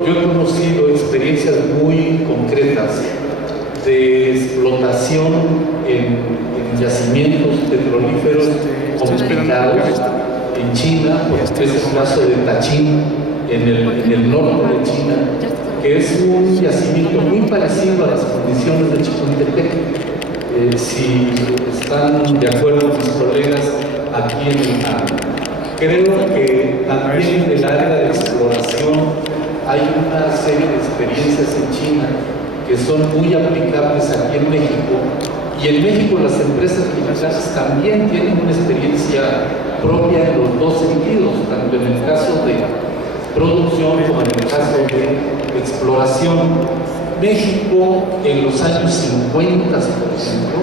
Yo he conocido experiencias muy concretas de explotación en yacimientos petrolíferos complicados en China, porque es el caso de Tachín, en el norte de China, que es un yacimiento muy parecido a las condiciones de Chicontepec. Si están de acuerdo mis colegas aquí en el campo. Creo que también en el área de exploración hay una serie de experiencias en China que son muy aplicables aquí en México, y en México las empresas mexicanas también tienen una experiencia propia en los dos sentidos, tanto en el caso de producción como en el caso de exploración. México en los años 50, por ejemplo,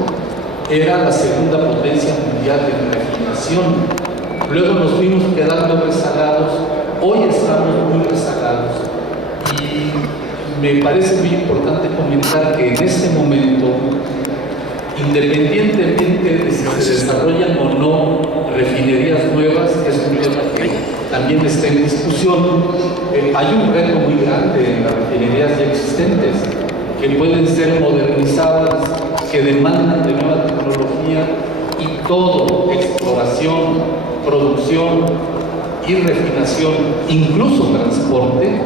era la segunda potencia mundial en refinación. Luego nos fuimos quedando rezagados, hoy estamos muy rezagados, y me parece muy importante comentar que en este momento, independientemente de si se desarrollan o no refinerías nuevas, es un tema que también está en discusión. Hay un reto muy grande en las refinerías ya existentes, que pueden ser modernizadas, que demandan de nueva tecnología, y todo, exploración, producción y refinación, incluso transporte,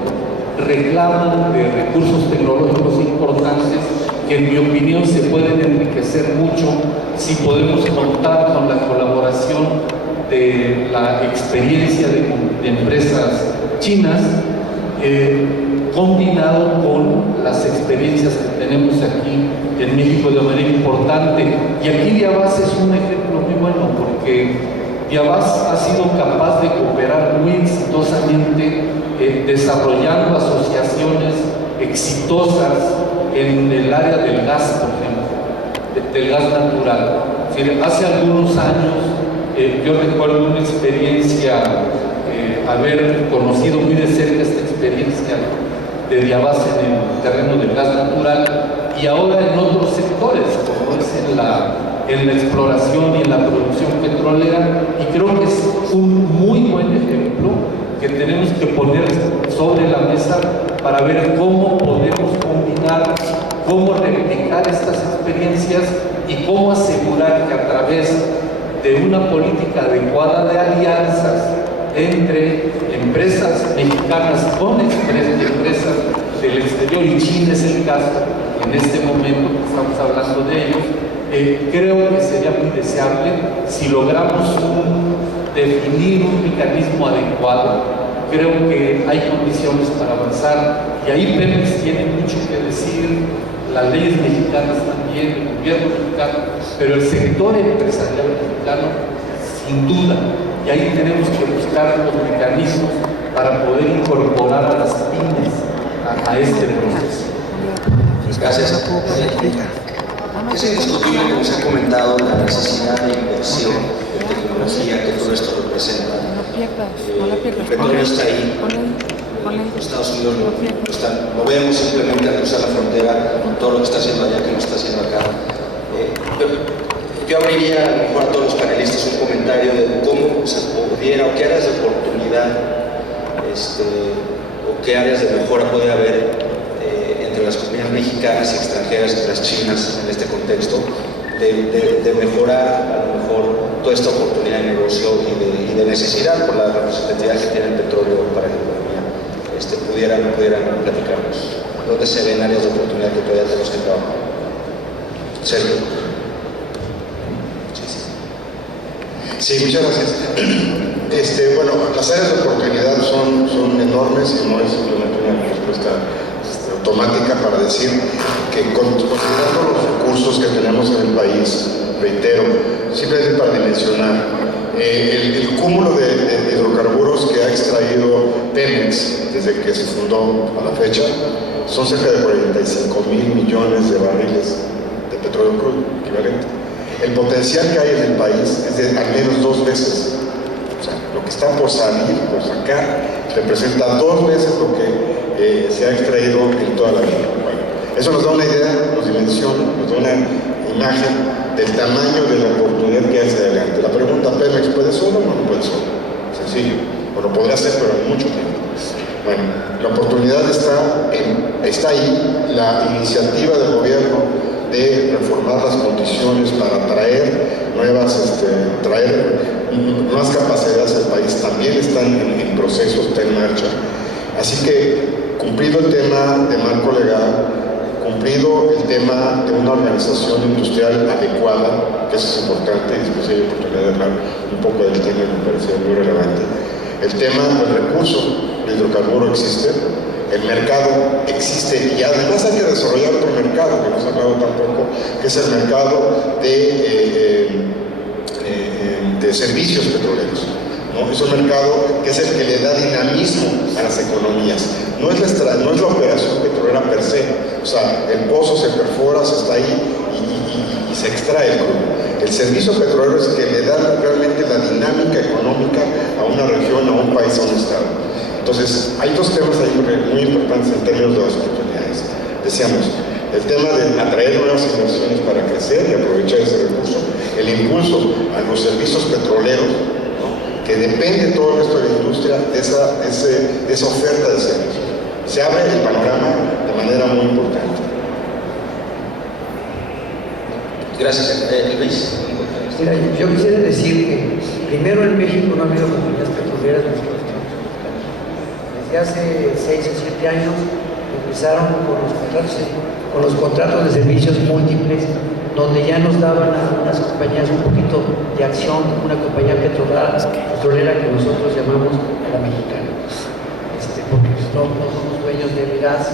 reclaman de recursos tecnológicos importantes que, en mi opinión, se pueden enriquecer mucho si podemos contar con la colaboración de la experiencia de empresas chinas, combinado con las experiencias que tenemos aquí en México de manera importante. Y aquí Diabás es un ejemplo muy bueno, porque Diabás ha sido capaz de cooperar muy exitosamente, desarrollando asociaciones exitosas en el área del gas, por ejemplo, del gas natural. Es decir, hace algunos años yo recuerdo una experiencia, haber conocido muy de cerca esta experiencia de Diabás en el terreno del gas natural, y ahora en otros sectores, como es en la exploración y en la producción petrolera, y creo que es un muy buen ejemplo que tenemos que poner sobre la mesa para ver cómo podemos combinar, cómo replicar estas experiencias y cómo asegurar que a través de una política adecuada de alianzas entre empresas mexicanas con empresas del exterior, y China es el caso en este momento que estamos hablando de ellos, creo que sería muy deseable si logramos definir un mecanismo adecuado. Creo que hay condiciones para avanzar, y ahí Pemex tiene mucho que decir, las leyes mexicanas también, el gobierno mexicano, pero el sector empresarial mexicano sin duda, y ahí tenemos que buscar los mecanismos para poder incorporar a las pymes a este proceso. Gracias. Es indiscutible, como se ha comentado, la necesidad de inversión de tecnología que todo esto representa. El petróleo está ahí. Los Estados Unidos lo vemos simplemente al cruzar la frontera, con todo lo que está haciendo allá, que no está haciendo acá. Yo abriría a lo mejor a todos los panelistas un comentario de cómo se pudiera, o qué áreas de oportunidad, o qué áreas de mejora puede haber entre las compañías mexicanas y extranjeras, entre las chinas en este contexto, de mejorar a lo mejor toda esta oportunidad de negocio y de necesidad por la representatividad que tiene el petróleo para la economía. Pudieran platicarnos. ¿Dónde se ven áreas de oportunidad que todavía tenemos que trabajar? Sergio. Sí, muchas gracias. Bueno, las áreas de oportunidad son enormes, y no es simplemente una respuesta automática para decir que, considerando los recursos que tenemos en el país, reitero, simplemente para dimensionar, el cúmulo de hidrocarburos que ha extraído Pemex desde que se fundó a la fecha son cerca de 45,000 millones de barriles de petróleo crudo equivalente. El potencial que hay en el país es de al menos 2 veces. O sea, lo que está por salir, por sacar, representa 2 veces lo que se ha extraído en toda la vida. Bueno, eso nos da una idea, nos dimensiona, nos da una imagen del tamaño de la oportunidad que hay hacia adelante. La pregunta, ¿Pemex puede solo o no puede solo? Sencillo. Bueno, podrá ser, pero en mucho tiempo. Bueno, la oportunidad está ahí, la iniciativa del gobierno de reformar las condiciones para traer nuevas capacidades al país también están en proceso, está en marcha. Así que, cumplido el tema de marco legal, cumplido el tema de una organización industrial adecuada, que eso es importante, y después hay oportunidad de hablar un poco del tema que me pareció muy relevante. El tema del recurso de hidrocarburo existe, el mercado existe y además hay que desarrollar otro mercado que no se ha hablado tampoco, que es el mercado de servicios petroleros, ¿no? Es un mercado que es el que le da dinamismo a las economías. No es la operación petrolera per se, o sea, el pozo se perfora, se está ahí y se extrae el crudo. El servicio petrolero es que le da realmente la dinámica económica a una región, a un país, a un estado. Entonces, hay dos temas ahí muy importantes en términos de las oportunidades. Decíamos, el tema de atraer nuevas inversiones para crecer y aprovechar ese recurso, el impulso a los servicios petroleros, ¿no? Que depende todo el resto de la industria de esa oferta de servicios. Se abre el panorama de manera muy importante. Gracias. Luis. Mira, yo quisiera decir que primero en México no ha habido compañías petroleras desde hace 6 o 7 años empezaron con los contratos de servicios múltiples, donde ya nos daban a unas compañías un poquito de acción, una compañía petrolera que nosotros llamamos la mexicana, porque no somos dueños del gas,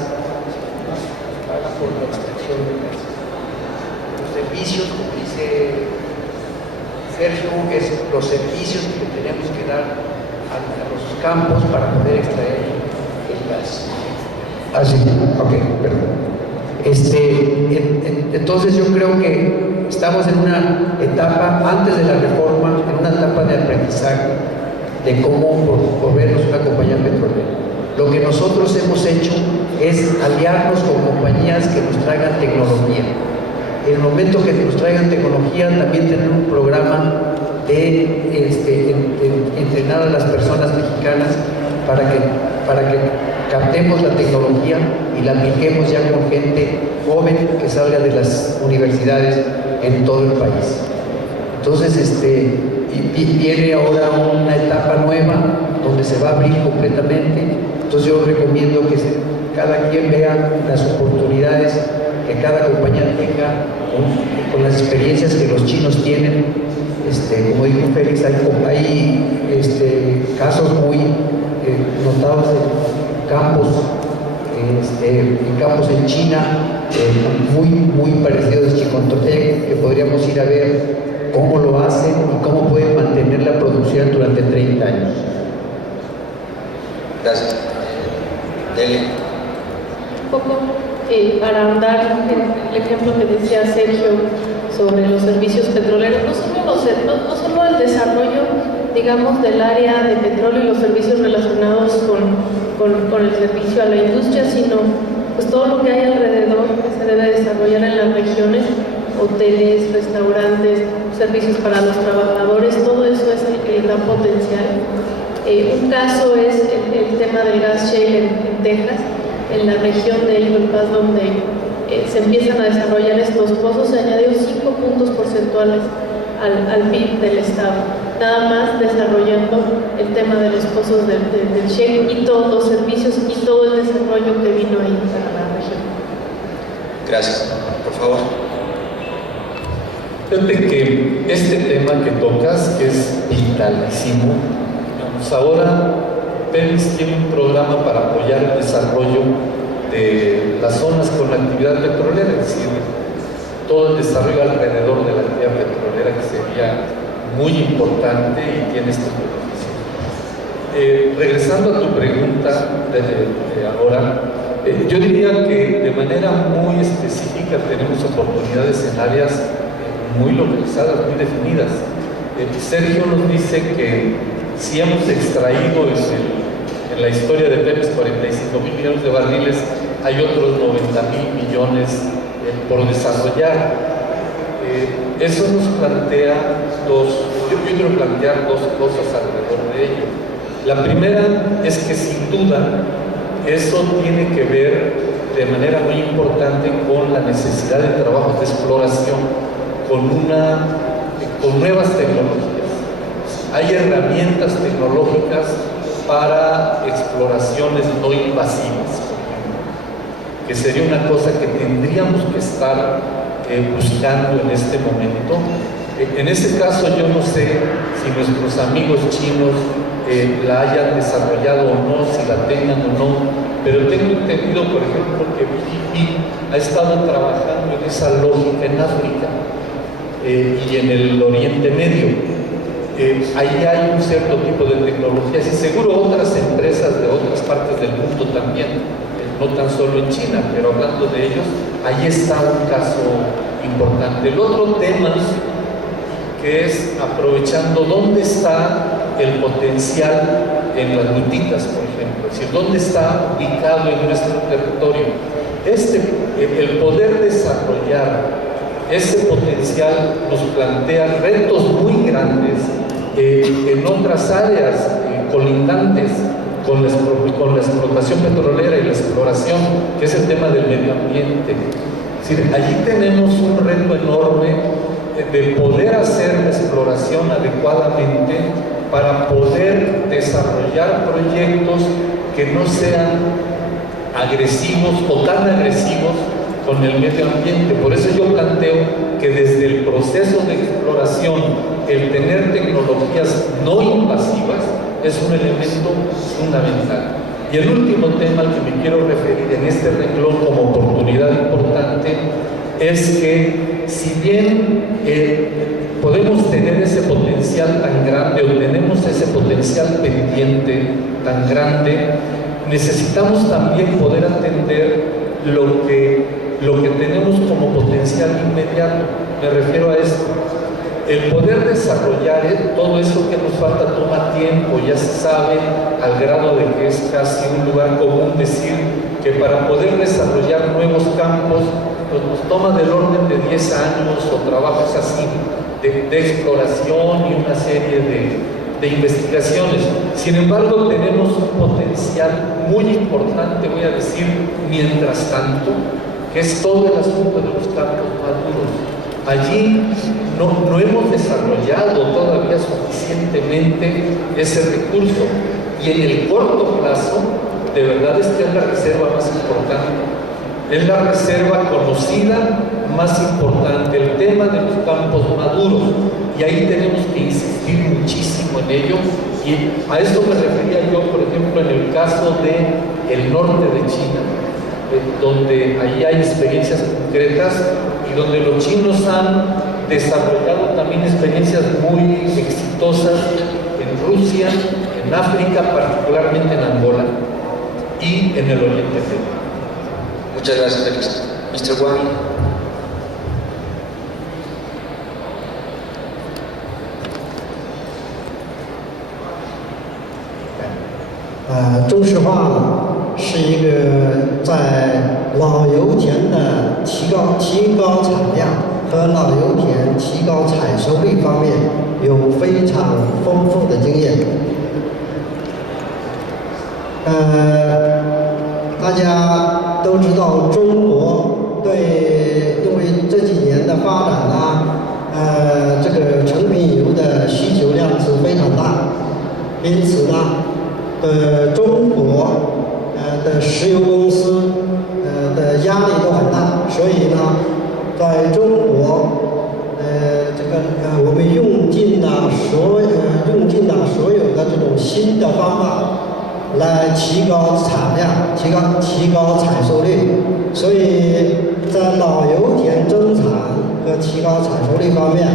nos paga por la extracción del gas. Los servicios, como dice Sergio, es los servicios que tenemos que dar a los campos para poder extraer el gas. Así, ok, perdón. Entonces yo creo que estamos en una etapa, antes de la reforma, en una etapa de aprendizaje de cómo volvernos una compañía petrolera. Lo que nosotros hemos hecho es aliarnos con compañías que nos traigan tecnología. En el momento que nos traigan tecnología, también tener un programa de entrenar a las personas mexicanas para que captemos la tecnología y la apliquemos ya con gente joven que salga de las universidades en todo el país. Entonces, viene ahora una etapa nueva donde se va a abrir completamente. Entonces yo recomiendo que cada quien vea las oportunidades que cada compañía tenga con las experiencias que los chinos tienen. Como dijo Félix, hay casos muy notados en campos en China, muy parecidos a Chicontepec, que podríamos ir a ver cómo lo hacen y cómo pueden mantener la producción durante 30 años. Gracias. Dele. Un poco para ahondar en el ejemplo que decía Sergio sobre los servicios petroleros, no solo el desarrollo, digamos, del área de petróleo y los servicios relacionados con el servicio a la industria, sino pues todo lo que hay alrededor que se debe desarrollar en las regiones, hoteles, restaurantes, servicios para los trabajadores, todo eso es el gran potencial. Un caso es el tema del gas shale en Texas, en la región de Eagle Pass, donde se empiezan a desarrollar estos pozos. Se añadió 5 puntos porcentuales al PIB del estado, nada más desarrollando el tema de los pozos del shale y todos los servicios y todo el desarrollo que vino ahí para la región. Gracias. Por favor. Fíjate que este tema que tocas, que es vitalísimo, ahora Pemex tiene un programa para apoyar el desarrollo de las zonas con actividad petrolera, es decir, todo el desarrollo alrededor de la actividad petrolera, que sería muy importante y tiene este beneficio. Regresando a tu pregunta de ahora, yo diría que de manera muy específica tenemos oportunidades en áreas muy localizadas, muy definidas. Sergio nos dice que si hemos extraído en la historia de Pemex 45,000 millones de barriles, hay otros 90,000 millones por desarrollar. Eso nos plantea yo quiero plantear dos cosas alrededor de ello. La primera es que sin duda eso tiene que ver de manera muy importante con la necesidad de trabajos de exploración, con nuevas tecnologías. Hay herramientas tecnológicas para exploraciones no invasivas, que sería una cosa que tendríamos que estar buscando en este momento. En ese caso yo no sé si nuestros amigos chinos la hayan desarrollado o no, si la tengan o no, pero tengo entendido, por ejemplo, que BGP ha estado trabajando en esa lógica en África y en el Oriente Medio. Ahí hay un cierto tipo de tecnologías y seguro otras empresas de otras partes del mundo también, no tan solo en China, pero hablando de ellos, ahí está un caso importante. El otro tema que es aprovechando dónde está el potencial en las rutitas, por ejemplo, es decir, dónde está ubicado en nuestro territorio. El poder desarrollar ese potencial nos plantea retos muy grandes en otras áreas colindantes con la explotación petrolera y la exploración, que es el tema del medio ambiente. Es decir, allí tenemos un reto enorme de poder hacer la exploración adecuadamente para poder desarrollar proyectos que no sean agresivos o tan agresivos con el medio ambiente. Por eso yo planteo que desde el proceso de exploración, el tener tecnologías no invasivas es un elemento fundamental. Y el último tema al que me quiero referir en este renglón como oportunidad importante es que si bien podemos tener ese potencial tan grande o tenemos ese potencial pendiente tan grande, necesitamos también poder atender lo que tenemos como potencial inmediato. Me refiero a esto. El poder desarrollar todo eso que nos falta toma tiempo, ya se sabe, al grado de que es casi un lugar común decir que para poder desarrollar nuevos campos pues nos toma del orden de 10 años o trabajos así de exploración y una serie de investigaciones. Sin embargo, tenemos un potencial muy importante, voy a decir, mientras tanto, que es todo el asunto de los campos maduros. Allí no hemos desarrollado todavía suficientemente ese recurso y en el corto plazo, de verdad es que es la reserva más importante. Es la reserva conocida más importante, el tema de los campos maduros, y ahí tenemos que insistir muchísimo en ello, y a esto me refería yo, por ejemplo, en el caso del norte de China, donde ahí hay experiencias concretas y donde los chinos han desarrollado también experiencias muy exitosas en Rusia, en África, particularmente en Angola y en el Oriente Medio. Muchas gracias, Félix. Mr. Wang. 中石化是一个在老油田的提高产量和老油田提高采收率方面有非常丰富的经验。大家都知道中国因为这几年的发展这个成品油的需求量是非常大，因此呢，中国的石油公司的压力都很大，所以呢，在中国我们用尽了所有的这种新的方法来提高产量，提高采收率，所以在老油田增产和提高采收率方面，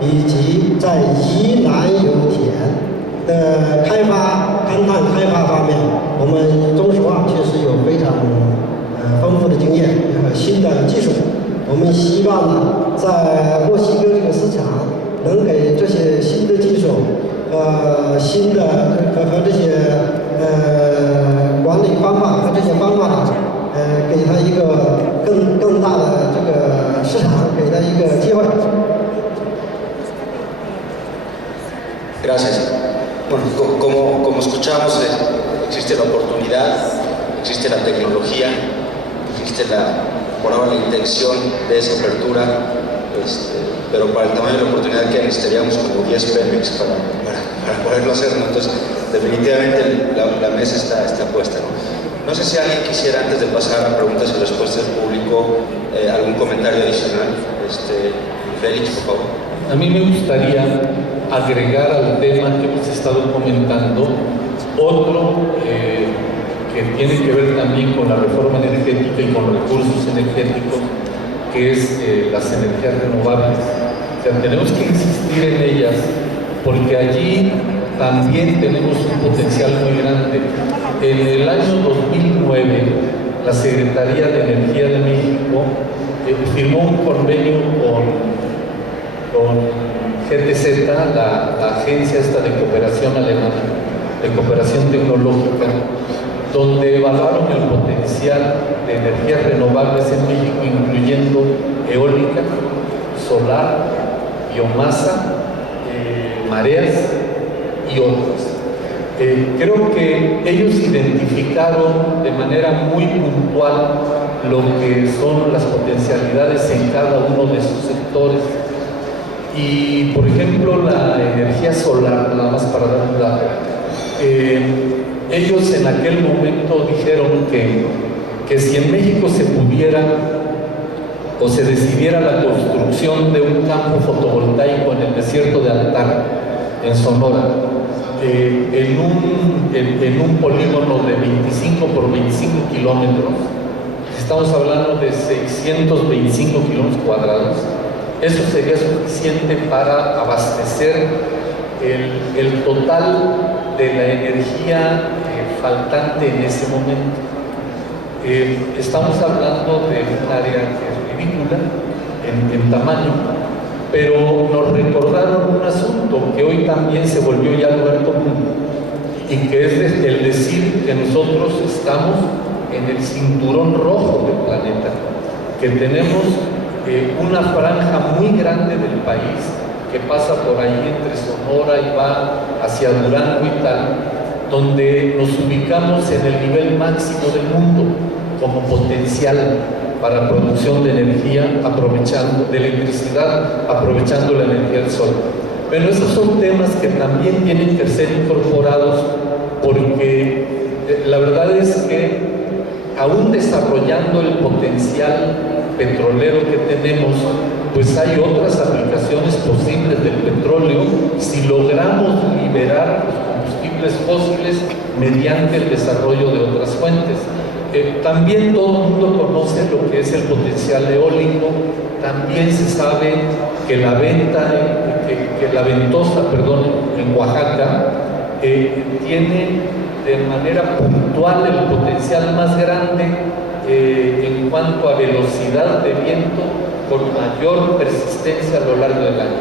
以及在宜兰油田的勘探开发方面，我们中石化确实有非常丰富的经验和新的技术。我们希望呢，在墨西哥这个市场，能给这些新的技术新的和这些管理方法和这些方法给他一个更大的这个市场，给他一个机会。Gracias. Bueno, como escuchamos, existe la oportunidad, existe la tecnología, existe por ahora la intención de esa apertura, pero para el tamaño de la oportunidad que necesitaríamos como 10 Pemex para poderlo hacer, ¿no? Entonces definitivamente la mesa está puesta, ¿no? No sé si alguien quisiera, antes de pasar a preguntas y respuestas del público, algún comentario adicional. Félix, por favor. A mí me gustaría agregar al tema que hemos estado comentando otro que tiene que ver también con la reforma energética y con los recursos energéticos, que es las energías renovables. O sea, tenemos que insistir en ellas porque allí también tenemos un potencial muy grande. En el año 2009, la Secretaría de Energía de México firmó un convenio con GTZ, la agencia esta de cooperación alemana, de cooperación tecnológica, donde evaluaron el potencial de energías renovables en México, incluyendo eólica, solar, biomasa, mareas y otras. Creo que ellos identificaron de manera muy puntual lo que son las potencialidades en cada uno de sus sectores. Y, por ejemplo, la energía solar, nada más para dar un dato, ellos en aquel momento dijeron que si en México se pudiera o se decidiera la construcción de un campo fotovoltaico en el desierto de Altar, en Sonora, en un polígono de 25 por 25 kilómetros, estamos hablando de 625 kilómetros cuadrados, eso sería suficiente para abastecer el total de la energía faltante en ese momento. Estamos hablando de un área que es ridícula en tamaño, pero nos recordaron un asunto que hoy también se volvió ya lugar común, y que es el decir que nosotros estamos en el cinturón rojo del planeta, que tenemos una franja muy grande del país que pasa por ahí entre Sonora y va hacia Durango y tal, donde nos ubicamos en el nivel máximo del mundo como potencial para producción de energía, de electricidad, aprovechando la energía del sol. Pero esos son temas que también tienen que ser incorporados, porque la verdad es que aún desarrollando el potencial petrolero que tenemos, pues hay otras aplicaciones posibles del petróleo si logramos liberar los combustibles fósiles mediante el desarrollo de otras fuentes. También todo el mundo conoce lo que es el potencial eólico. También se sabe que la ventosa, en Oaxaca, tiene de manera puntual el potencial más grande en cuanto a velocidad de viento, con mayor persistencia a lo largo del año.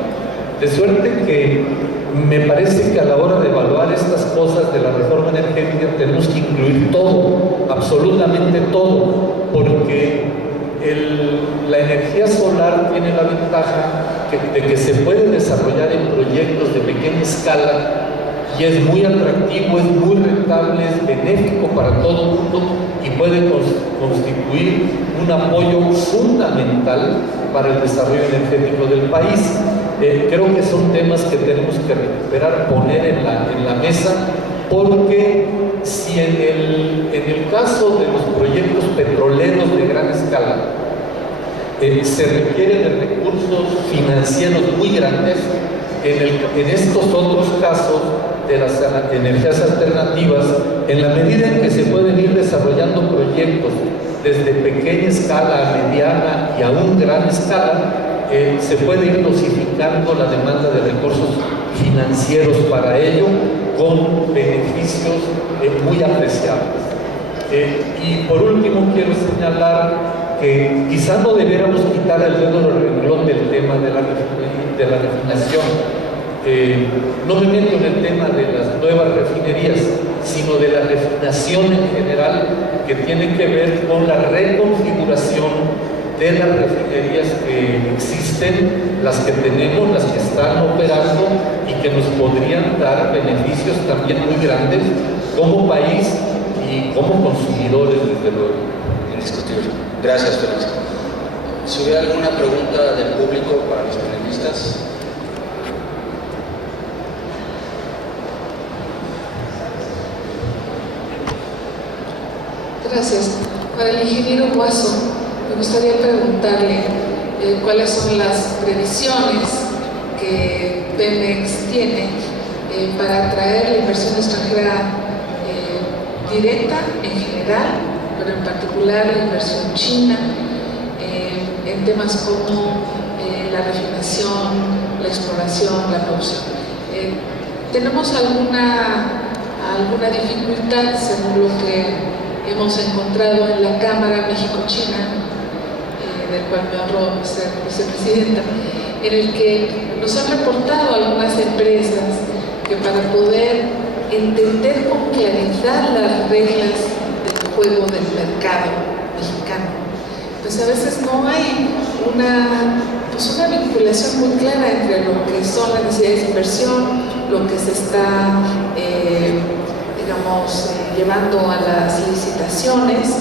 De suerte que me parece que a la hora de evaluar estas cosas de la reforma energética tenemos que incluir todo, absolutamente todo, porque la energía solar tiene la ventaja de que se puede desarrollar en proyectos de pequeña escala y es muy atractivo, es muy rentable, es benéfico para todo el mundo y puede constituir un apoyo fundamental para el desarrollo energético del país. Creo que son temas que tenemos que recuperar, poner en la mesa, porque si en el caso de los proyectos petroleros de gran escala se requiere de recursos financieros muy grandes, en estos otros casos de las energías alternativas, en la medida en que se pueden ir desarrollando proyectos desde pequeña escala a mediana y aún gran escala, se puede ir dosificando la demanda de recursos financieros para ello, con beneficios muy apreciables. Y por último quiero señalar que quizá no debiéramos quitar el dedo del renglón del tema de la refinación. No me meto en el tema de las nuevas refinerías, sino de la refinación en general, que tiene que ver con la reconfiguración de las refinerías que existen, las que tenemos, las que están operando y que nos podrían dar beneficios también muy grandes como país y como consumidores, desde luego. Indiscutible. Gracias, Félix. Si hubiera alguna pregunta del público para los panelistas. Gracias. Para el ingeniero Guaso, me gustaría preguntarle cuáles son las previsiones que Pemex tiene para atraer la inversión extranjera directa en general, pero en particular la inversión china en temas como la refinación, la exploración, la producción. ¿Tenemos alguna dificultad, según lo que hemos encontrado en la Cámara México-China, del cual me honro ser vicepresidenta, en el que nos han reportado algunas empresas que para poder entender con claridad las reglas del juego del mercado mexicano, pues a veces no hay una vinculación muy clara entre lo que son las necesidades de inversión, lo que se está llevando a las licitaciones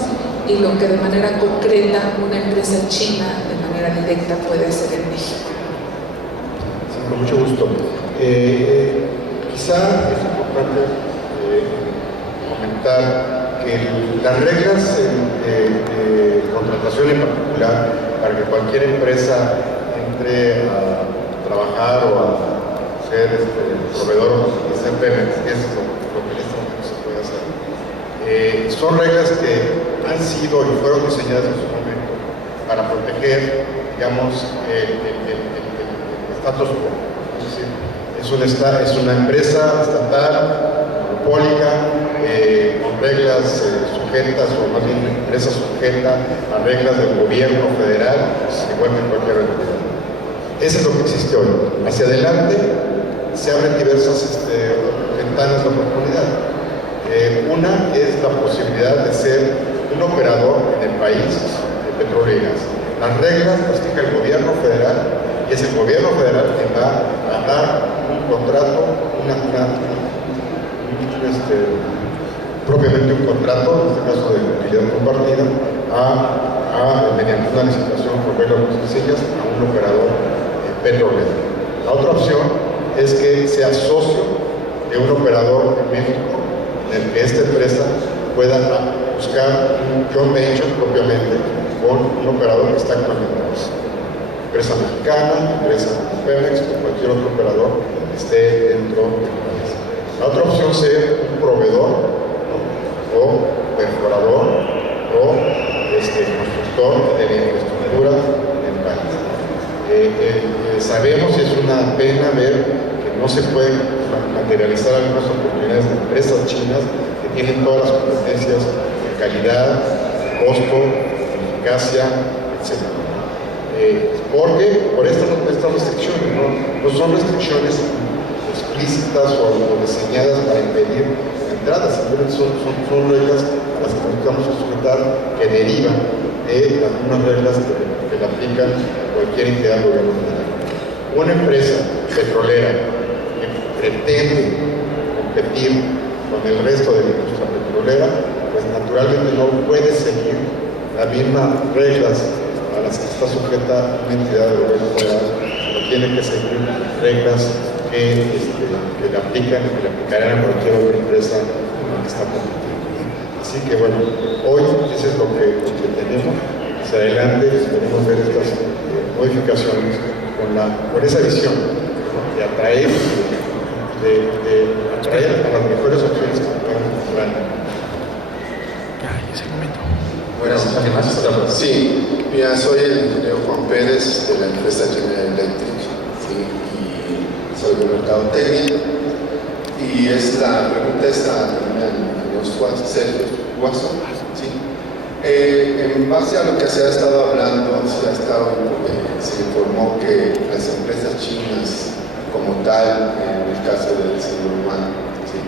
y lo que de manera concreta una empresa china de manera directa puede hacer en México. Sí, con mucho gusto. Quizá es importante comentar que las reglas de contratación en particular, para que cualquier empresa entre a trabajar o a ser proveedor de ser Pemex, es lo que en este momento se puede hacer. Son reglas que han sido y fueron diseñadas en su momento para proteger, digamos, el status quo. Es decir, es una empresa estatal, monopólica, con reglas sujetas, o más bien empresa sujeta a reglas del gobierno federal, igual que cualquier entidad. Eso es lo que existe hoy. Hacia adelante se abren diversas ventanas de oportunidad. Una es la posibilidad de ser un operador en el país de petróleo y gas. Las reglas las fija el gobierno federal y es el gobierno federal quien va a dar un contrato, propiamente un contrato, en este caso de utilidad compartida, mediante una licitación por reglas muy sencillas a un operador petrolero. La otra opción es que sea socio de un operador en México en el que esta empresa pueda buscar un joint venture propiamente con un operador que está actualmente en México. Empresa mexicana, empresa Pemex o cualquier otro operador que esté dentro del país. La otra opción es ser un proveedor, ¿no? O perforador o constructor de la infraestructura del país. Sabemos y es una pena ver que no se puede materializar algunas oportunidades de empresas chinas que tienen todas las competencias de calidad, de costo, de eficacia, etc. Porque por estas restricciones, no son restricciones explícitas o diseñadas para impedir la entrada, simplemente son reglas a las que nos vamos a sujetar que derivan de algunas reglas que le aplican a cualquier entidad gubernamental. Una empresa petrolera que pretende competir con el resto de la industria petrolera, pues naturalmente no puede seguir las mismas reglas a las que está sujeta una entidad del gobierno federal, sino tiene que seguir reglas que le aplican y que le aplicarán a cualquier otra empresa con la que está compitiendo. Así que bueno, hoy eso es lo que tenemos. Hacia adelante esperemos ver estas modificaciones con esa visión, ¿no? De atraer a las mejores opciones que puedan encontrar. Buenas tardes. Sí, mira, soy el ingeniero Juan Pérez de la empresa General Electric, ¿sí? Y soy de mercadotecnia. Y la pregunta está también al ingeniero Sergio Guaso. ¿Sí? En base a lo que se ha estado hablando, se informó que las empresas chinas, como tal, en el caso del señor humano, ¿sí?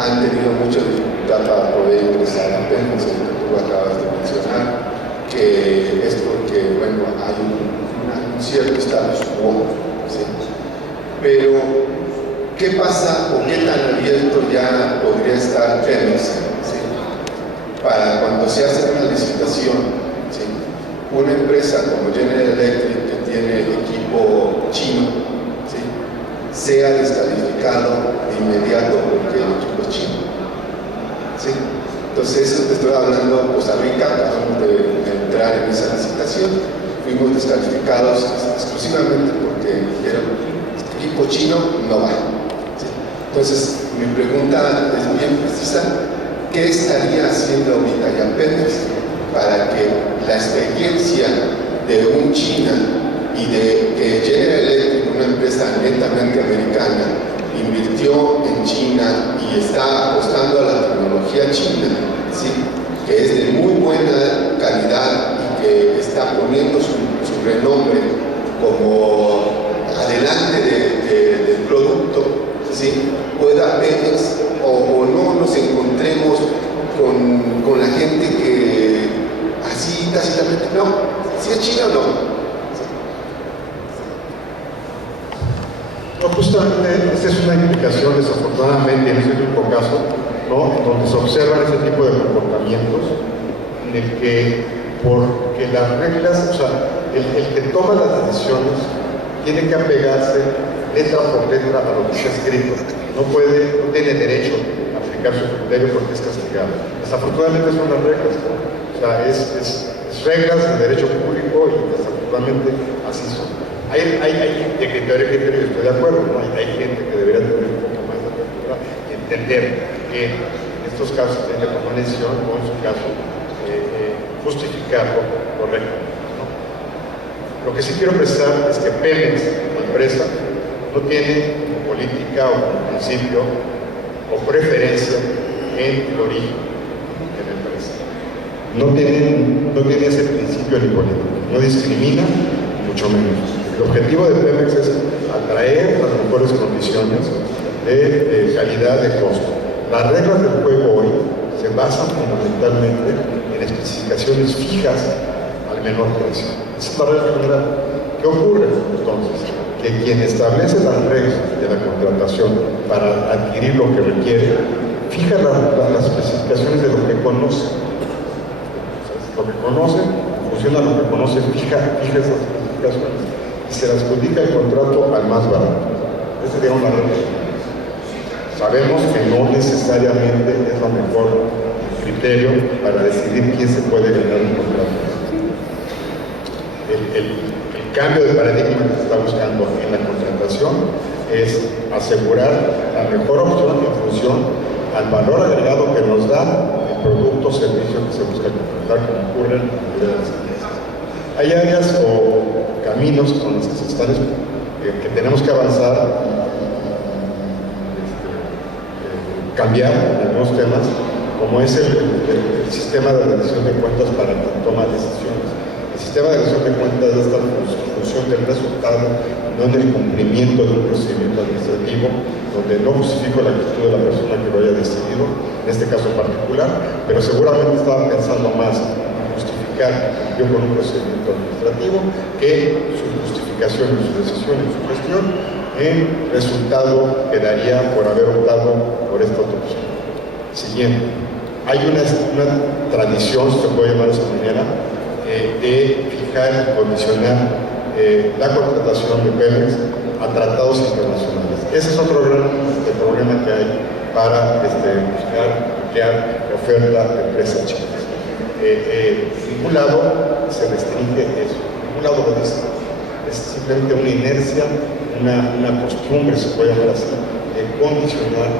Han tenido mucha dificultad para poder ingresar a Pemex, que tú acabas de mencionar, que es porque hay un cierto status quo, ¿sí? Pero, ¿qué pasa o qué tan abierto ya podría estar Pemex, ¿sí? Para cuando se hace una licitación, ¿sí? Una empresa como General Electric que tiene equipo chino, ¿sí? Sea descalificado de inmediato porque el equipo es chino, ¿sí? Entonces, eso te estoy hablando, Costa Rica, acabamos de entrar en esa licitación, fuimos descalificados exclusivamente porque dijeron, equipo chino no va, ¿sí? Entonces, mi pregunta es bien precisa, ¿qué estaría haciendo ahorita ya Pemex para que la experiencia de un China y de que General Electric, una empresa netamente americana, invirtió en China y está apostando a la tecnología china, ¿sí? Que es de muy buena calidad y que está poniendo su renombre como adelante del producto, ¿sí? Pueda Pemex o no nos encontremos con la gente que así tácitamente, no, si es China o no. No, justamente esta es una implicación, desafortunadamente, en ese único caso, ¿no? En donde se observan ese tipo de comportamientos, en el que, porque las reglas, o sea, el que toma las decisiones tiene que apegarse letra por letra a lo que está escrito. No tiene derecho a aplicar su criterio porque es castigado. Desafortunadamente son las reglas, ¿no? O sea, es reglas de derecho público y desafortunadamente así son. Hay de criterio, estoy de acuerdo, ¿no? Hay gente que debería tener un poco más de apertura y entender que en estos casos tiene que tomar decisión o en su caso justificarlo correctamente, ¿no? Lo que sí quiero precisar es que Pemex, la empresa, no tiene política o principio o preferencia en el origen de la empresa. No tiene ese principio ni político, no discrimina, mucho menos. El objetivo de Pemex es atraer las mejores condiciones de calidad de costo. Las reglas del juego hoy se basan fundamentalmente en especificaciones fijas al menor precio. Esa es la regla general. ¿Qué ocurre entonces? Que quien establece las reglas de la contratación para adquirir lo que requiere, fija las especificaciones de lo que conoce. Lo que conoce, funciona lo que conoce, fija esas especificaciones y se le adjudica el contrato al más barato. Esa sería una regla. Sabemos que no necesariamente es el mejor criterio para decidir quién se puede ganar un contrato. El cambio de paradigma que se está buscando en la contratación es asegurar la mejor opción en función al valor agregado que nos da el producto o servicio que se busca contratar, como ocurre en la mayoría de las empresas. Hay áreas o caminos con los que se están que tenemos que avanzar y cambiar en algunos temas, como es el sistema de rendición de cuentas para la toma de decisiones. El sistema de rendición de cuentas es esta función del resultado, no en el cumplimiento de un procedimiento administrativo, donde no justifico la actitud de la persona que lo haya decidido, en este caso particular, pero seguramente estaba pensando más en justificar que cumplió con un procedimiento administrativo que su justificación y su decisión y su gestión en resultado que daría por haber optado por esta otra opción. Siguiente, hay una tradición, se puede llamar de esa manera, de fijar y condicionar la contratación de Pemex a tratados internacionales. Ese es otro gran problema que hay para buscar ampliar la oferta de empresas chinas. En ningún lado se restringe eso, en ningún lado lo dice. Es simplemente una inercia, una costumbre, se puede llamar así, de condicionar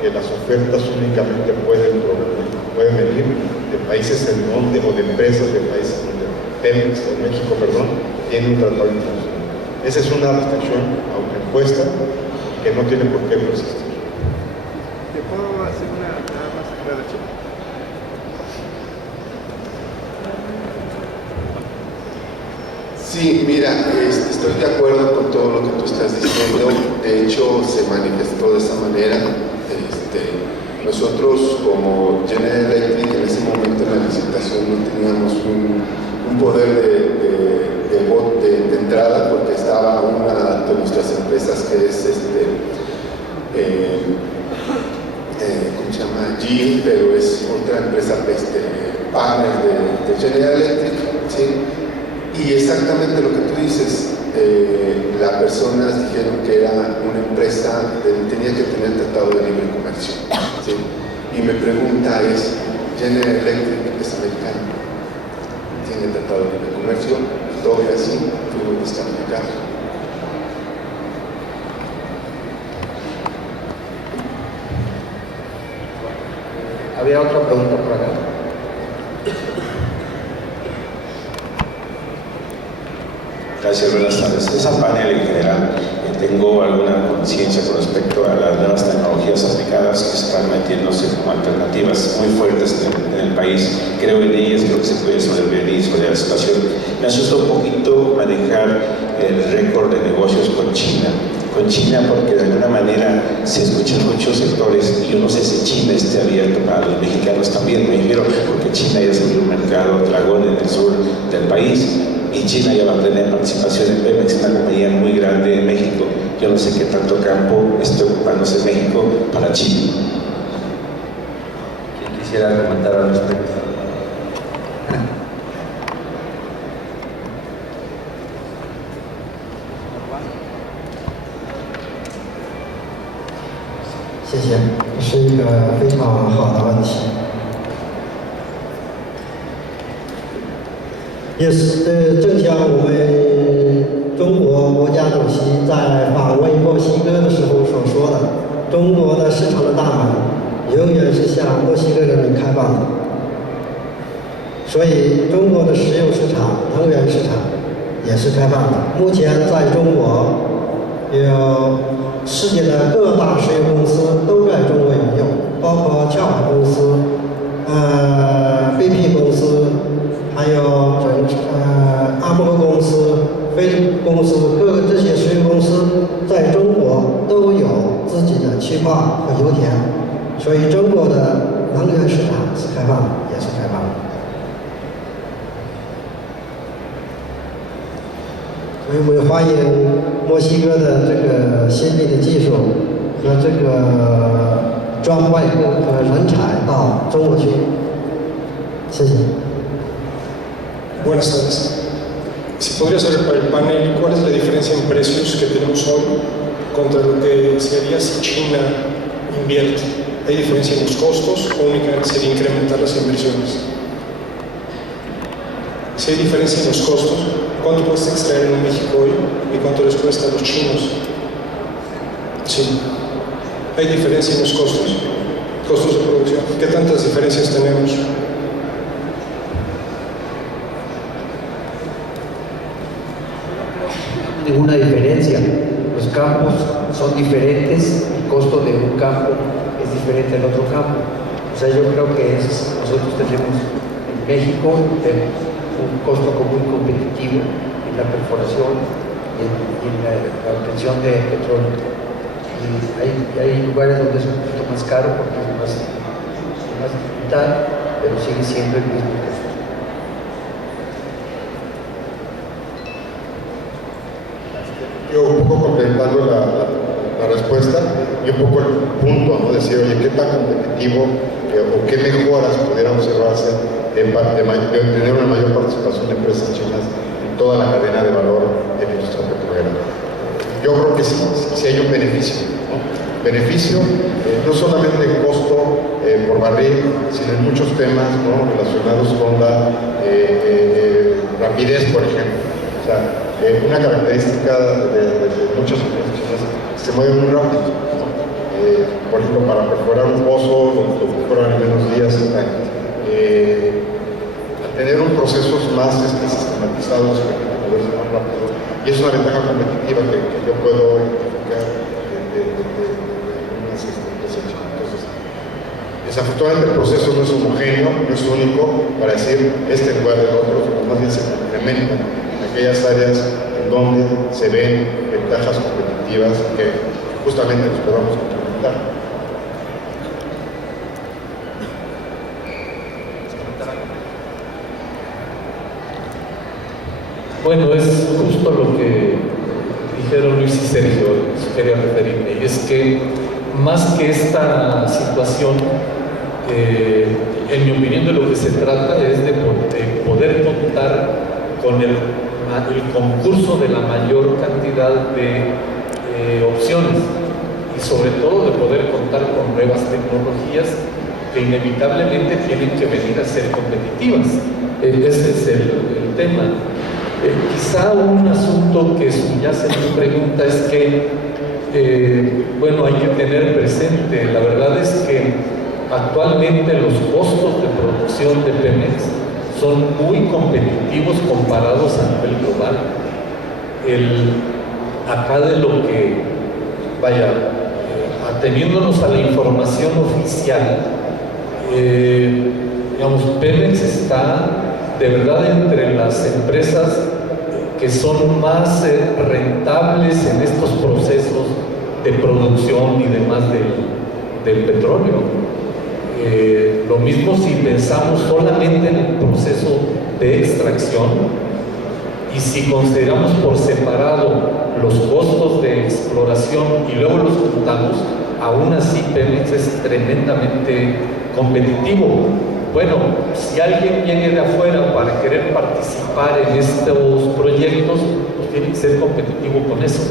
que las ofertas únicamente pueden venir de países en donde, o de empresas de países donde Pemex, o México, perdón, tiene un tratado internacional. Esa es una restricción autoimpuesta que no tiene por qué persistir. ¿Te puedo hacer nada más aclaración? Sí, mira, estoy de acuerdo con todo lo que tú estás diciendo. De hecho, se manifestó de esa manera. Nosotros, como General Electric, en ese momento en la licitación no teníamos un poder de nuestras empresas, que es ¿cómo se llama? GE, pero es otra empresa partner de General Electric, ¿sí? Y exactamente lo que tú dices, las personas dijeron que era una empresa que tenía que tener tratado de libre comercio, ¿sí? Y mi pregunta es, General Electric es americano, tiene tratado de libre comercio, todo es así, tuvo que estar americano. ¿Había otra pregunta por acá? Gracias, buenas tardes. Esa panel en general, tengo alguna conciencia con respecto a las nuevas tecnologías aplicadas que están metiéndose como alternativas muy fuertes en el país. Creo en ellas, creo que se puede sobrevivir sobre la situación. Me asusta un poquito manejar el récord de negocios con China, porque de alguna manera se escuchan muchos sectores, y yo no sé si China esté abierto para los mexicanos también, me refiero, porque China ya se abrió un mercado dragón en el sur del país, y China ya va a tener participación en Pemex, una compañía muy grande en México. Yo no sé qué tanto campo esté ocupándose México para China. ¿Quién quisiera comentar al respecto?这是一个非常好的问题。也是正像我们中国国家主席在访问墨西哥的时候所说的，中国的市场的大门永远是向墨西哥人民开放的。所以，中国的石油市场、能源市场也是开放的。目前在中国有世界的各大石油公司都在中国有用，包括壳海公司、BP 公司，还有阿波罗公司、菲利公司，各个这些石油公司在中国都有自己的气化和油田，所以中国的能源市场是开放的，也是开放的。所以我们欢迎墨西哥的这个先进的技术和这个专外和人才到中国去。谢谢。Buenas tardes. Si podría saber para el panel, ¿cuál es la diferencia en precios que tenemos hoy contra lo que sería si China invierte? ¿Hay diferencia en los costos o únicamente sería incrementar las inversiones? Si hay diferencia en los costos, ¿cuánto cuesta extraer en México hoy y cuánto les cuesta a los chinos? Sí. ¿Hay diferencia en los costos? Costos de producción. ¿Qué tantas diferencias tenemos? Ninguna diferencia. Los campos son diferentes, el costo de un campo es diferente al otro campo. O sea, yo creo que nosotros tenemos en México un costo muy competitivo en la perforación y en la obtención de petróleo. Y hay lugares donde es un poquito más caro porque es más dificultad, pero sigue siendo el mismo costo. Yo un poco complementando la respuesta y un poco el punto, ¿no? Decir, oye, ¿qué tan competitivo o qué mejoras pudiéramos llevarse de tener una mayor participación de empresas chinas en toda la cadena de valor de la industria petrolera? Yo creo que sí hay un beneficio, ¿no? Beneficio no solamente en costo por barril, sino en muchos temas, ¿no? Relacionados con la rapidez, por ejemplo. O sea, una característica de muchas empresas chinas se mueven muy rápido, ¿no? Por ejemplo, para perforar un pozo, lo perforan en menos días. Tener un procesos más sistematizados que moverse más rápido. Y es una ventaja competitiva que yo puedo identificar de unas empresas chinas. Entonces, desafortunadamente el proceso no es homogéneo, no es único para decir este lugar del otro, sino más bien se complementan aquellas áreas en donde se ven ventajas competitivas que justamente nos podamos complementar. Bueno, es justo lo que dijeron Luis y Sergio, quería referirme, y es que más que esta situación, en mi opinión, de lo que se trata es de poder contar con el concurso de la mayor cantidad de opciones y sobre todo de poder contar con nuevas tecnologías que inevitablemente tienen que venir a ser competitivas. Ese es el tema. Quizá un asunto que subyace en tu pregunta es que, bueno, hay que tener presente, la verdad es que actualmente los costos de producción de Pemex son muy competitivos comparados a nivel global. Acá de lo que, vaya, ateniéndonos a la información oficial, digamos, Pemex está de verdad entre las empresas que son más rentables en estos procesos de producción y demás del petróleo. Lo mismo si pensamos solamente en el proceso de extracción y si consideramos por separado los costos de exploración y luego los juntamos, aún así Pemex es tremendamente competitivo. Bueno, si alguien viene de afuera para querer participar en estos proyectos, pues tiene que ser competitivo con eso.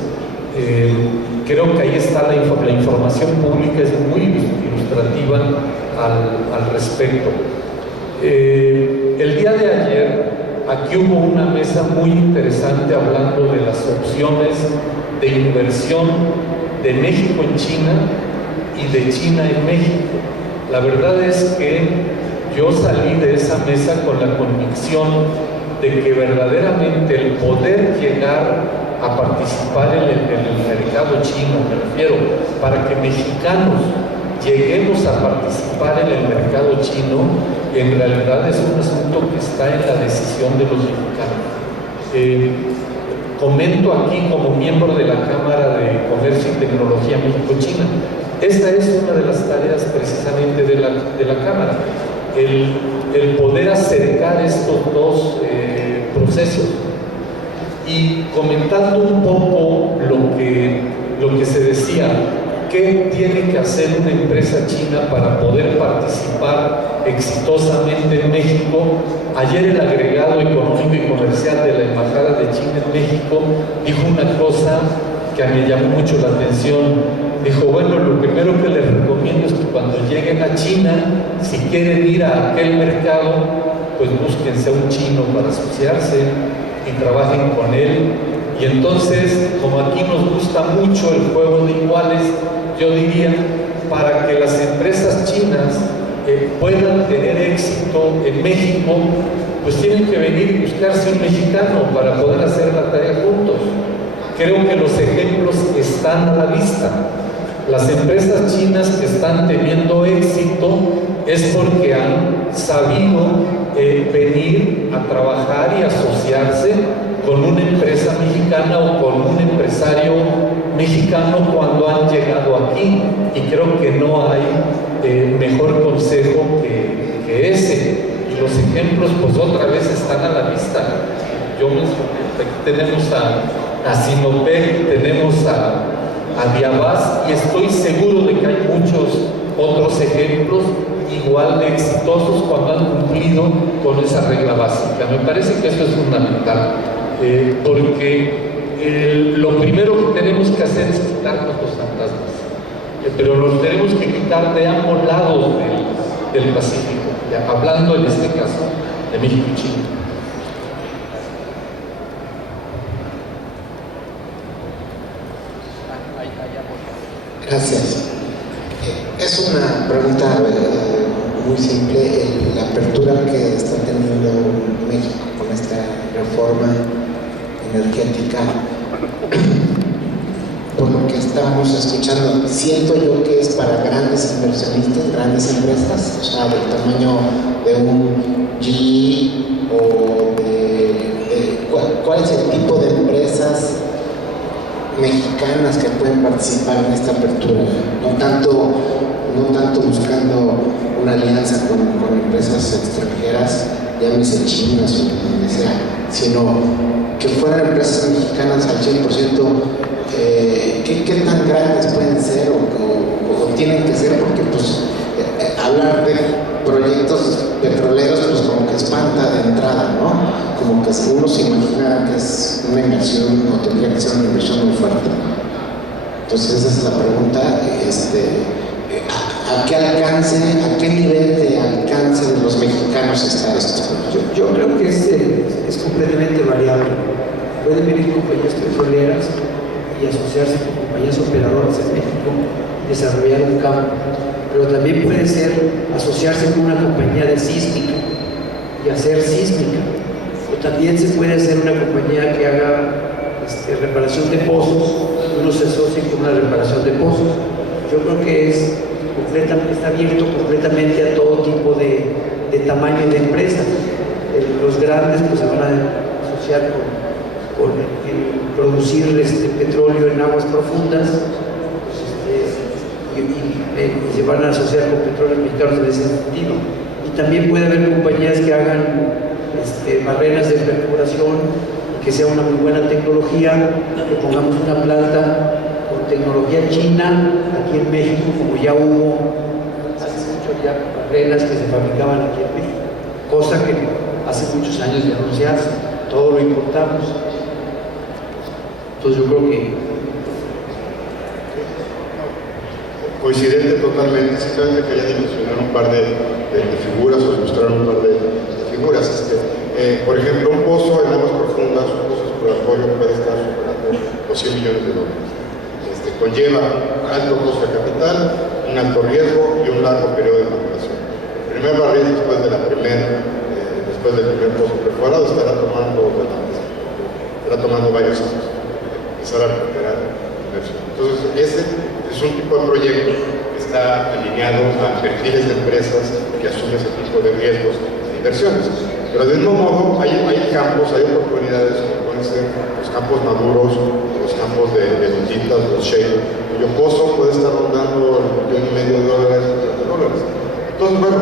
Creo que ahí está la información pública, es muy ilustrativa al respecto. El día de ayer, aquí hubo una mesa muy interesante hablando de las opciones de inversión de México en China y de China en México. La verdad es que yo salí de esa mesa con la convicción de que verdaderamente el poder llegar a participar en el mercado chino, me refiero, para que mexicanos lleguemos a participar en el mercado chino, en realidad es un asunto que está en la decisión de los mexicanos. Comento aquí como miembro de la Cámara de Comercio y Tecnología México-China. Esta es una de las tareas precisamente de la Cámara, el poder acercar estos dos procesos. Y comentando un poco lo que se decía, ¿qué tiene que hacer una empresa china para poder participar exitosamente en México? Ayer el agregado económico y comercial de la Embajada de China en México dijo una cosa que me llamó mucho la atención. Dijo, bueno, lo primero que les recomiendo es que cuando lleguen a China, si quieren ir a aquel mercado, pues búsquense a un chino para asociarse y trabajen con él. Y entonces, como aquí nos gusta mucho el juego de iguales, yo diría, para que las empresas chinas puedan tener éxito en México, pues tienen que venir y buscarse un mexicano para poder hacer la tarea juntos. Creo que los ejemplos están a la vista. Las empresas chinas que están teniendo éxito es porque han sabido venir a trabajar y asociarse con una empresa mexicana o con un empresario mexicano cuando han llegado aquí. Y creo que no hay mejor consejo que ese. Y los ejemplos, pues otra vez están a la vista. Yo mencioné, aquí tenemos a Sinopec, tenemos a Diabás, y estoy seguro de que hay muchos otros ejemplos igual de exitosos cuando han cumplido con esa regla básica. Me parece que eso es fundamental, porque lo primero que tenemos que hacer es quitarnos los fantasmas, pero los tenemos que quitar de ambos lados del Pacífico, ya, hablando en este caso de México y China. Gracias. Es una pregunta muy simple. La apertura que está teniendo México con esta reforma energética, por lo que estamos escuchando, siento yo que es para grandes inversionistas, grandes empresas, o sea, del tamaño de un GE o ¿cuál es el tipo de empresas mexicanas que pueden participar en esta apertura? No tanto buscando una alianza con empresas extranjeras, llámese chinas o donde sea, sino que fueran empresas mexicanas al 100% ¿qué tan grandes pueden ser o tienen que ser? Porque pues hablar de proyectos petroleros pues como que espanta de entrada, ¿no? Como que uno se imagina que es una inversión o tendría que ser una inversión muy fuerte. Entonces esa es la pregunta, ¿a qué alcance, a qué nivel de alcance de los mexicanos está esto? Yo creo que es completamente variable. Pueden venir compañías petroleras y asociarse con compañías operadoras en México y desarrollar un campo, pero también puede ser asociarse con una compañía de sísmica y hacer sísmica, o también se puede hacer una compañía que haga reparación de pozos, uno se asocia con una reparación de pozos. Yo creo que está abierto completamente a todo tipo de tamaño de empresas. Los grandes pues se van a asociar con producir petróleo en aguas profundas y se van a asociar con petróleos mexicanos en ese sentido. Y también puede haber compañías que hagan barreras de perforación, que sea una muy buena tecnología, que pongamos una planta con tecnología china aquí en México, como ya hubo hace mucho ya barreras que se fabricaban aquí en México, cosa que hace muchos años de anunciarse, todo lo importamos. Entonces yo creo que coincidente totalmente, simplemente quería dimensionar un par de figuras o ilustrar un par de figuras. Por ejemplo, un pozo en aguas profundas, un pozo exploratorio puede estar superando los $100 millones. Conlleva alto costo de capital, un alto riesgo y un largo periodo de maduración. El primer barril después del primer pozo perforado estará tomando varios años para empezar a recuperar la inversión. Entonces, ese es un tipo de proyecto que está alineado a perfiles de empresas que asumen ese tipo de riesgos de inversiones. Pero del mismo modo, hay campos, hay oportunidades como pueden ser los campos maduros, los campos de lunditas, los shale, cuyo costo puede estar rondando $1,5 millones. Entonces, bueno,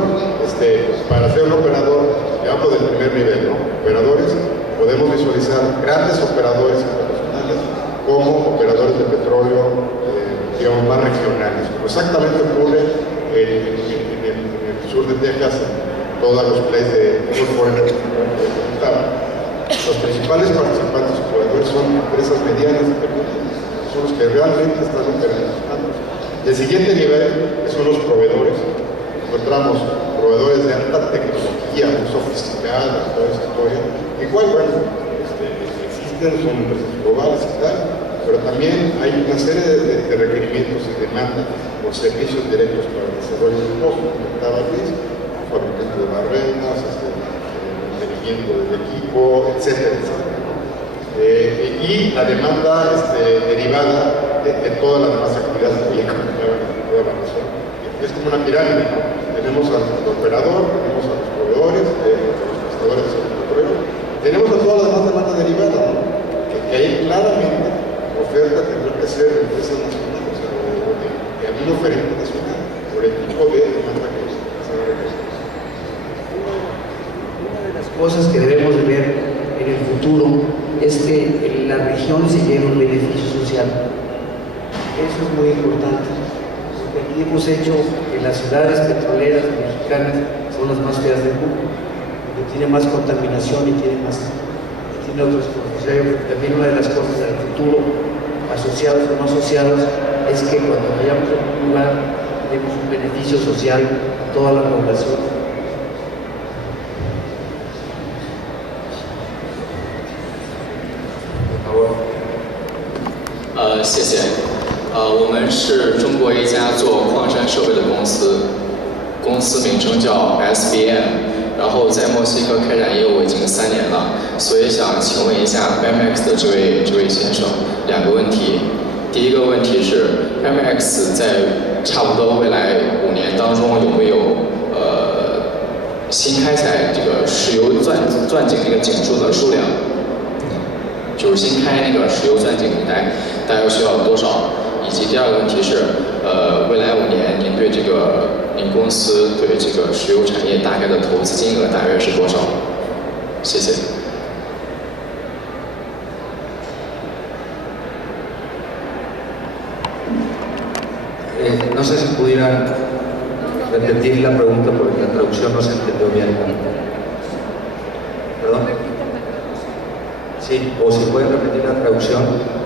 para ser un operador, le hablo del primer nivel, ¿no? Operadores, podemos visualizar grandes operadores internacionales como operadores de petróleo, digamos, más regionales, como exactamente ocurre en el sur de Texas, todos los plays de Gulf Energy. Los principales participantes y operadores son empresas medianas y pequeñas, son los que realmente están operando. El siguiente nivel son los proveedores. Encontramos proveedores de alta tecnología, muy sofisticadas, toda esa historia. Igual, bueno, existen, son empresas globales y tal, pero también hay una serie de requerimientos y demanda por servicios directos para el desarrollo de costos, fabricante de barreras, mantenimiento del equipo, etcétera, etcétera, ¿no? Y la demanda derivada de todas las demás actividades que ya comentaban en toda la nación. Es como una pirámide, ¿no? Tenemos al operador, tenemos a los proveedores, los prestadores de servicio petrolero, tenemos a toda la demás demanda derivada, ¿no? Que ahí claramente la oferta tendrá que ser de empresas nacionales, o sea, de algún oferente nacional, por el tipo de demanda que se va a requerir. Cosas que debemos de ver en el futuro es que la región se lleve un beneficio social. Eso es muy importante. Porque aquí hemos hecho que las ciudades petroleras mexicanas son las más feas del mundo, porque tiene más contaminación y tiene otras cosas. O sea, también una de las cosas del futuro, asociados o no asociados, es que cuando vayamos a un lugar tenemos un beneficio social a toda la población. 谢谢。我们是中国一家做矿山设备的公司，公司名称叫 SBM， 然后在墨西哥开展业务已经3年了，所以想请问一下 BEMEX 的这位先生2个问题。第一个问题是 BEMEX 在差不多未来5年当中有没有新开采这个石油钻井这个井数的数量？就是新开那个石油钻井一带，大概需要多少？以及第2个问题是，未来5年您对您公司对这个石油产业大概的投资金额大约是多少？谢谢。No sé si pudieran repetir la pregunta porque la traducción no se entendió bien. ¿Perdón? Sí, o si pueden repetir la traducción.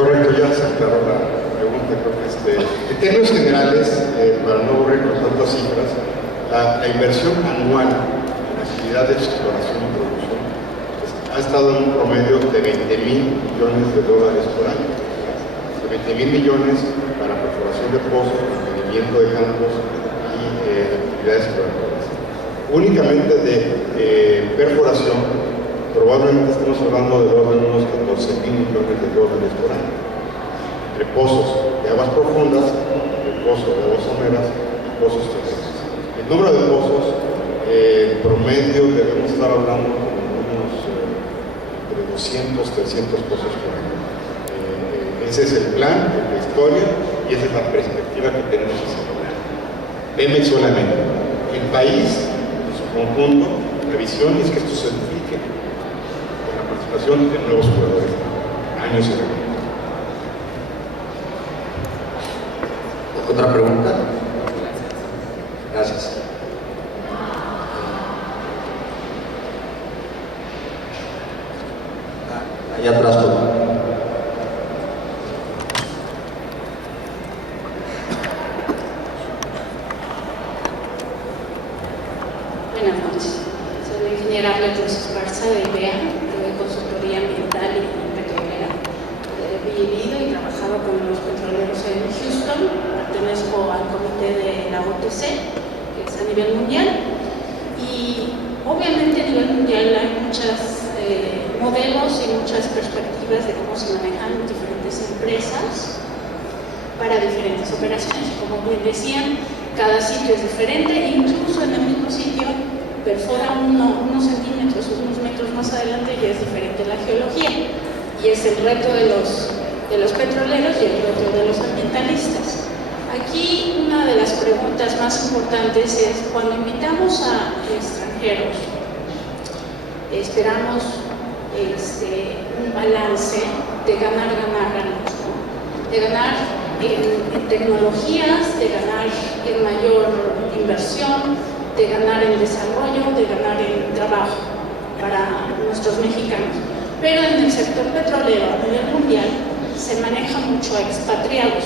Correcto, ya se aclaró la pregunta. Creo que en términos generales, para no aburrir con tantas cifras, la inversión anual en actividades de exploración y producción ha estado en un promedio de $20,000 millones por año. De $20,000 millones para perforación de pozos, mantenimiento de campos y actividades exploratorias. Únicamente de perforación, probablemente estamos hablando de orden de unos $14,000 millones por año. Entre pozos de aguas profundas, entre pozos de aguas someras y pozos terrestres. El número de pozos promedio debemos estar hablando de unos entre 200, 300 pozos por año. Ese es el plan, la historia y esa es la perspectiva que tenemos hacia adelante. Pemex solamente. El país, en su conjunto, la visión es que esto se duplique con la participación de nuevos jugadores, años y años. ¿Otra pregunta? Gracias. Allá atrás, por favor. Buenas noches. Soy la ingeniera Cruz Esparza de IBEA, de consultoría ambiental y petrolera. He vivido y trabajado con los petroleros en Houston. Pertenezco al comité de la OTC, que es a nivel mundial. Y obviamente a nivel mundial hay muchos modelos y muchas perspectivas de cómo se manejan diferentes empresas para diferentes operaciones. Como bien decían, cada sitio es diferente, incluso en el mismo sitio perfora unos centímetros, unos metros más adelante ya es diferente la geología. Y es el reto de los petroleros y el reto de los ambientalistas. Aquí una de las preguntas más importantes es, cuando invitamos a extranjeros, esperamos un balance de ganar, ¿no? De ganar en tecnologías, de ganar en mayor inversión, de ganar en desarrollo, de ganar en trabajo para nuestros mexicanos. Pero en el sector petrolero a nivel mundial se maneja mucho a expatriados,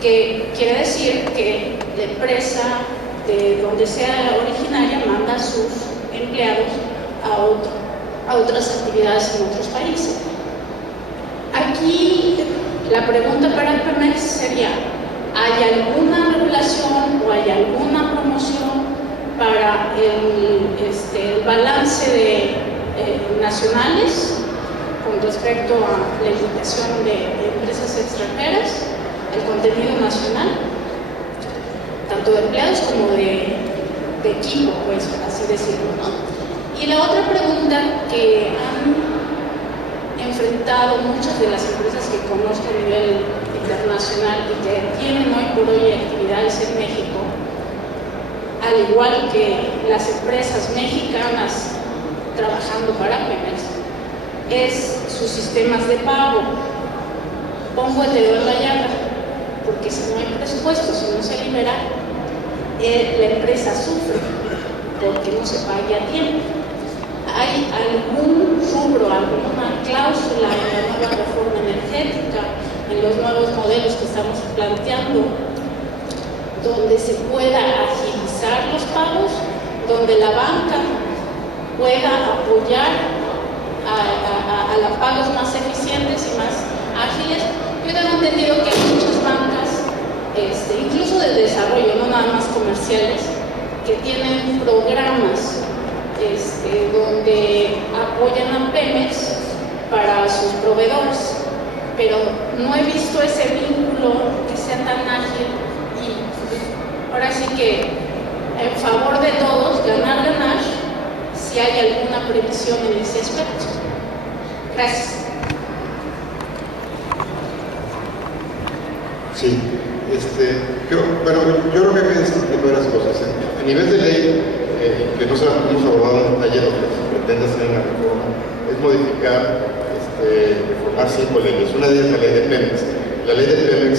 que quiere decir que la empresa de donde sea originaria manda a sus empleados a otras actividades en otros países. Aquí la pregunta para el Pemex sería, ¿hay alguna regulación o hay alguna promoción para el balance de nacionales con respecto a la invitación de empresas extranjeras, el contenido nacional, tanto de empleados como de equipo, pues, así decirlo, ¿no? Y la otra pregunta que han enfrentado muchas de las empresas que conozco a nivel internacional y que tienen hoy por hoy actividades en México, al igual que las empresas mexicanas trabajando para Pemex, es sus sistemas de pago. Pongo el dedo en la llaga, porque si no hay presupuesto, si no se libera, la empresa sufre porque no se pague a tiempo. ¿Hay algún rubro, alguna cláusula en la nueva reforma energética, en los nuevos modelos que estamos planteando, donde se pueda agilizar los pagos, donde la banca pueda apoyar a los pagos más eficientes y más ágiles? Yo tengo entendido que hay muchas bancas, incluso de desarrollo, no nada más comerciales, que tienen programas donde apoyan a Pemex para sus proveedores, pero no he visto ese vínculo que sea tan ágil y ahora sí que en favor de todos ganar, si hay alguna previsión en ese aspecto. Gracias. Sí, yo creo que hay que distinguir varias cosas. A nivel de ley, que no hemos abordado en detalle, lo que se pretende hacer en la reforma es modificar, reformar 5 leyes. Una de ellas es la ley de Pemex. La ley de Pemex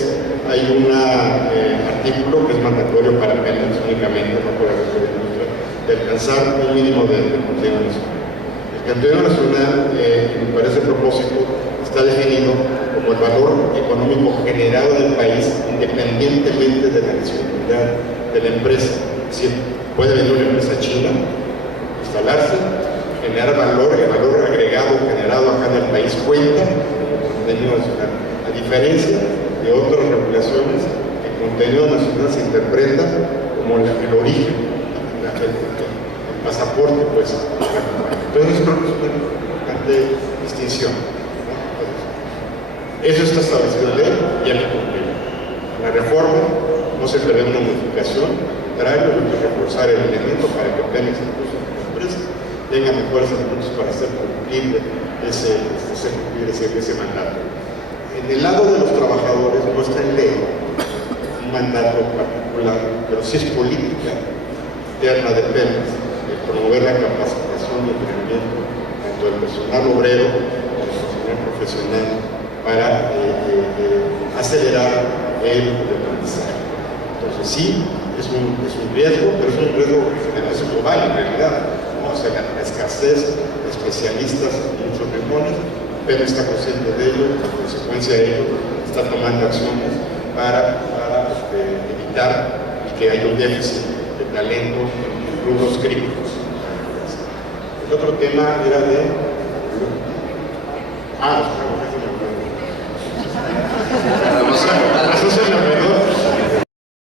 hay un artículo que es mandatorio para Pemex únicamente, no para el resto de la industria, de alcanzar un mínimo de contenido nacional. El contenido nacional, me parece a propósito, está definido como el valor económico generado en el país independientemente de la nacionalidad de la empresa. Es decir, puede venir una empresa china, instalarse, generar valor, el valor agregado generado acá en el país cuenta como contenido nacional. A diferencia de otras regulaciones, el contenido nacional se interpreta como el origen, el pasaporte, pues. Entonces, creo que es una importante distinción. Eso está establecido en la ley y hay que cumplirlo. La reforma no se prevé una modificación, traerlo y reforzar el elemento para que Pemex, incluso las empresas, tengan mejores elementos para hacer cumplir ese mandato. En el lado de los trabajadores no está en ley un mandato particular, pero sí es política interna de Pemex, de promover la capacitación y entrenamiento tanto del personal obrero como del personal profesional para acelerar el aprendizaje. Entonces sí, es un riesgo, pero es un riesgo global en realidad, ¿no? O sea, la escasez de especialistas en muchos rincones, pero está consciente de ello, en consecuencia de ello está tomando acciones para evitar que haya un déficit de talento en rubros críticos. El otro tema era de... los